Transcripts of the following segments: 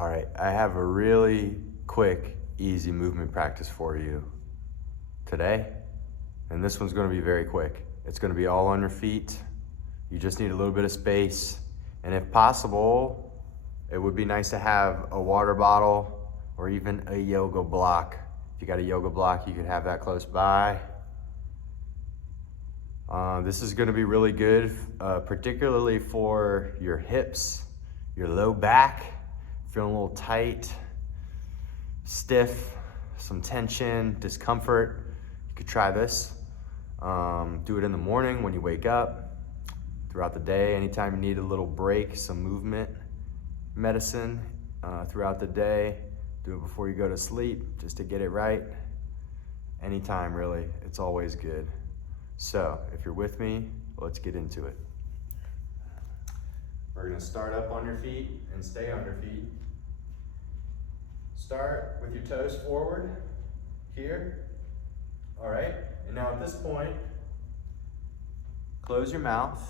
All right, I have a really quick, easy movement practice for you today. And this one's gonna be very quick. It's gonna be all on your feet. You just need a little bit of space. And if possible, it would be nice to have a water bottle or even a yoga block. If you got a yoga block, you could have that close by. This is gonna be really good, particularly for your hips, your low back, feeling a little tight, stiff, some tension, discomfort. You could try this. Do it in the morning when you wake up, throughout the day, anytime you need a little break, some movement medicine throughout the day. Do it before you go to sleep, just to get it right. Anytime, really, it's always good. So, if you're with me, let's get into it. We're gonna start up on your feet and stay on your feet. Start with your toes forward, here. All right, and now at this point, close your mouth,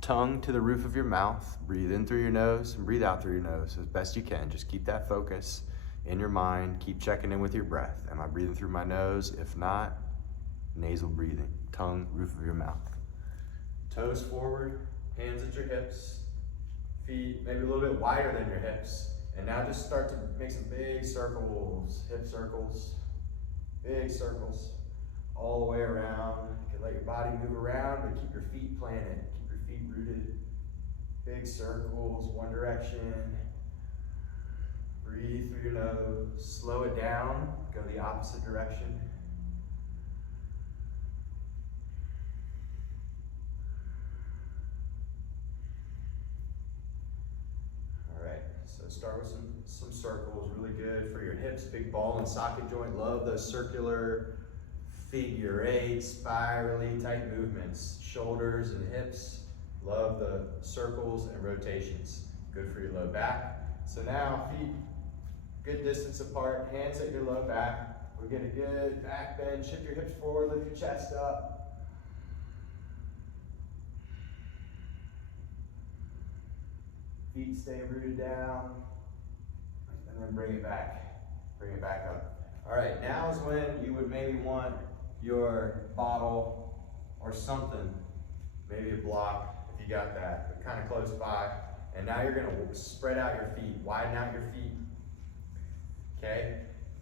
tongue to the roof of your mouth. Breathe in through your nose and breathe out through your nose as best you can. Just keep that focus in your mind. Keep checking in with your breath. Am I breathing through my nose? If not, nasal breathing. Tongue, roof of your mouth. Toes forward, hands at your hips, feet maybe a little bit wider than your hips. And now just start to make some big circles, hip circles, big circles, all the way around. You can let your body move around, but keep your feet planted, keep your feet rooted. Big circles, one direction. Breathe through your nose, slow it down, go the opposite direction. Start with some circles, really good for your hips, big ball and socket joint. Love those circular, figure eight, spirally type movements. Shoulders and hips, love the circles and rotations. Good for your low back. So now feet good distance apart, hands at your low back. We'll get a good back bend, shift your hips forward, lift your chest up. Feet stay rooted down, and then bring it back up. All right, now is when you would maybe want your bottle or something, maybe a block if you got that, but kind of close by. And now you're gonna spread out your feet, widen out your feet, okay?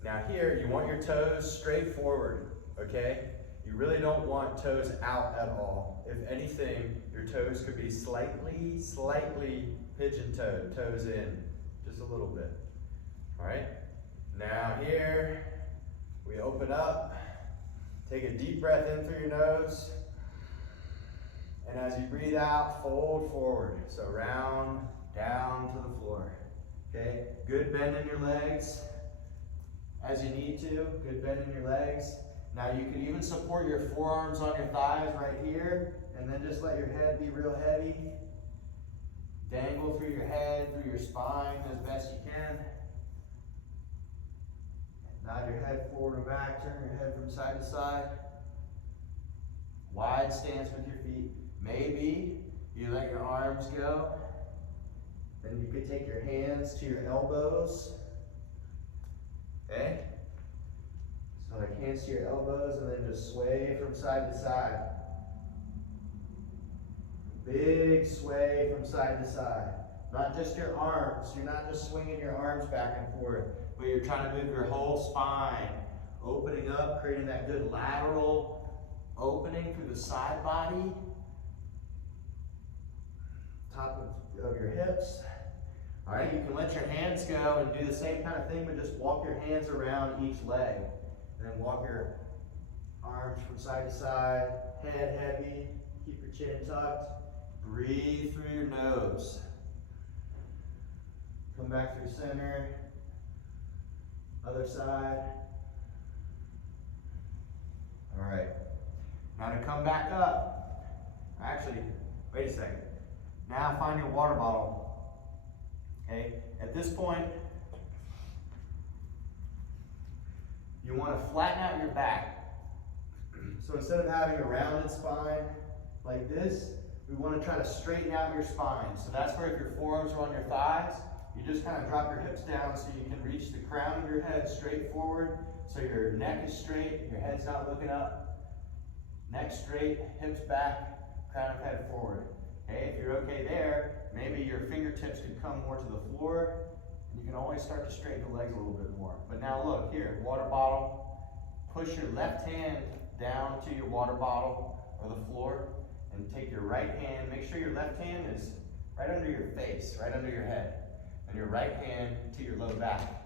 Now here, you want your toes straight forward, okay? You really don't want toes out at all. If anything, your toes could be slightly pigeon-toed, toes in, just a little bit. All right, now here, we open up, take a deep breath in through your nose, and as you breathe out, fold forward. So round, down to the floor, okay? Good bend in your legs, as you need to, good bend in your legs. Now you can even support your forearms on your thighs right here, and then just let your head be real heavy. Dangle through your head, through your spine as best you can. Nod your head forward and back, turn your head from side to side. Wide stance with your feet. Maybe you let your arms go. Then you could take your hands to your elbows. Okay? So like hands to your elbows and then just sway from side to side. Big sway from side to side. Not just your arms. You're not just swinging your arms back and forth, but you're trying to move your whole spine. Opening up, creating that good lateral opening through the side body. Top of your hips. All right, you can let your hands go and do the same kind of thing, but just walk your hands around each leg. And then walk your arms from side to side, head heavy, keep your chin tucked. Breathe through your nose. Come back through center. Other side. All right. Now to come back up. Actually, wait a second. Now find your water bottle. Okay? At this point, you want to flatten out your back. So instead of having a rounded spine like this, we want to try to straighten out your spine. So that's where if your forearms are on your thighs, You just kind of drop your hips down so you can reach the crown of your head straight forward, so your neck is straight, your head's not looking up. Neck straight, hips back, crown of head forward. Okay, if you're okay there, maybe your fingertips could come more to the floor, and you can always start to straighten the legs a little bit more. But now look, here, water bottle. Push your left hand down to your water bottle or the floor, and take your right hand, make sure your left hand is right under your face, right under your head, and your right hand to your low back.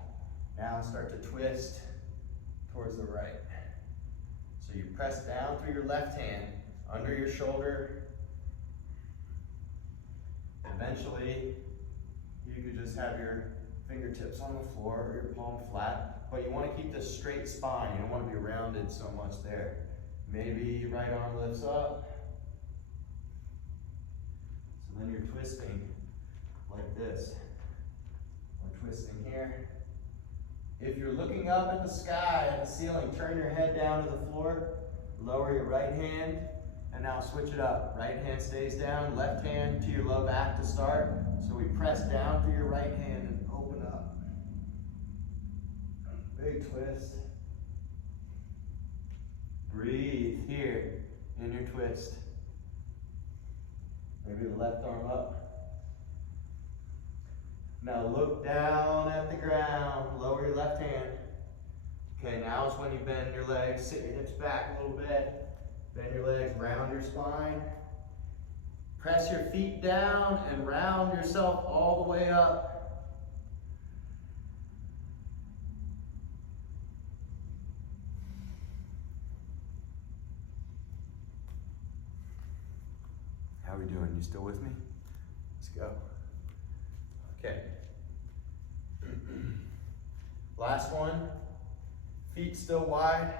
Now start to twist towards the right. So you press down through your left hand, under your shoulder. Eventually, you could just have your fingertips on the floor or your palm flat, but you want to keep this straight spine. You don't want to be rounded so much there. Maybe right arm lifts up. So then you're twisting like this. We're twisting here. If you're looking up at the sky, at the ceiling, turn your head down to the floor, lower your right hand, and now switch it up. Right hand stays down, left hand to your low back to start. So we press down through your right hand and open up. Big twist. Breathe here in your twist. Maybe the left arm up. Now look down at the ground, lower your left hand. Okay, now is when you bend your legs, sit your hips back a little bit, bend your legs, round your spine. Press your feet down and round yourself all the way up. How are we doing? You still with me? Let's go. Okay. Last one. Feet still wide.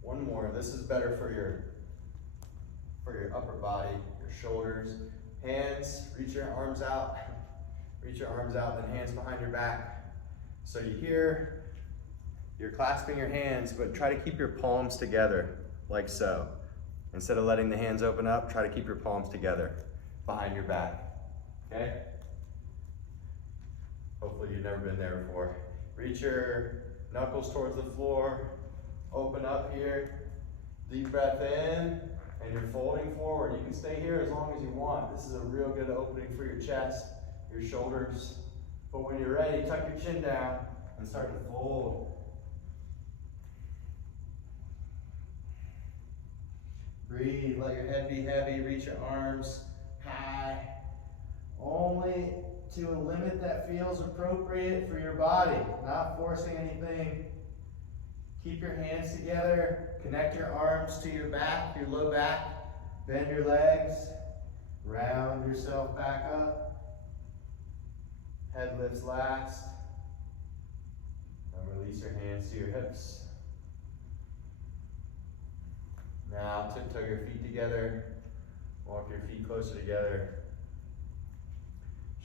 One more. This is better for your upper body, your shoulders. Hands, reach your arms out. Reach your arms out, then hands behind your back. So you're clasping your hands, but try to keep your palms together, like so. Instead of letting the hands open up, try to keep your palms together behind your back. Okay? Hopefully you've never been there before. Reach your knuckles towards the floor. Open up here. Deep breath in, and you're folding forward. You can stay here as long as you want. This is a real good opening for your chest, your shoulders. But when you're ready, tuck your chin down and start to fold. Breathe, let your head be heavy, reach your arms high. Only to a limit that feels appropriate for your body, not forcing anything. Keep your hands together, connect your arms to your back, your low back, bend your legs, round yourself back up. Head lifts last. And release your hands to your hips. Now tiptoe your feet together, walk your feet closer together.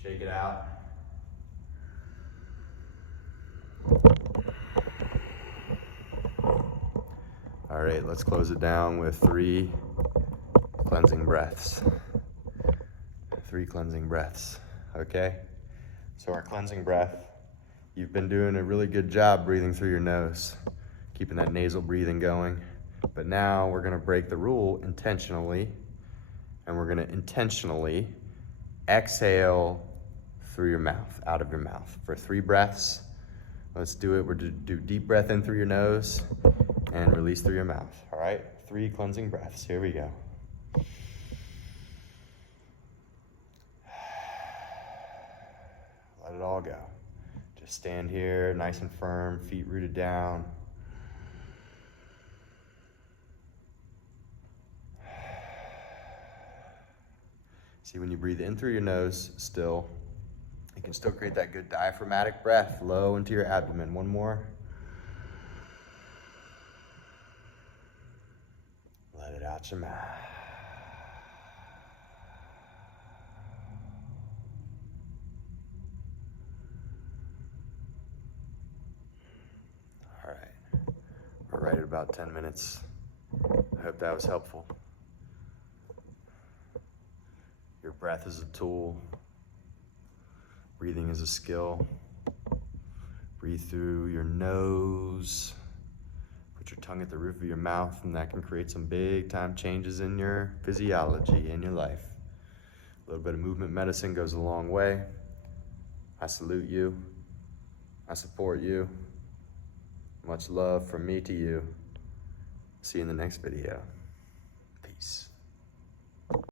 Shake it out. All right, let's close it down with 3 cleansing breaths. 3 cleansing breaths, okay? So our cleansing breath, you've been doing a really good job breathing through your nose, keeping that nasal breathing going. But now we're gonna break the rule intentionally, and we're gonna intentionally exhale through your mouth, out of your mouth, for 3 breaths. Let's do it. We're gonna do deep breath in through your nose and release through your mouth. All right, 3 cleansing breaths. Here we go. Let it all go. Just stand here, nice and firm, feet rooted down. See, when you breathe in through your nose still, you can still create that good diaphragmatic breath low into your abdomen. One more. Let it out your mouth. All right, we're right at about 10 minutes. I hope that was helpful. Your breath is a tool. Breathing is a skill. Breathe through your nose. Put your tongue at the roof of your mouth, and that can create some big time changes in your physiology, in your life. A little bit of movement medicine goes a long way. I salute you. I support you. Much love from me to you. See you in the next video. Peace.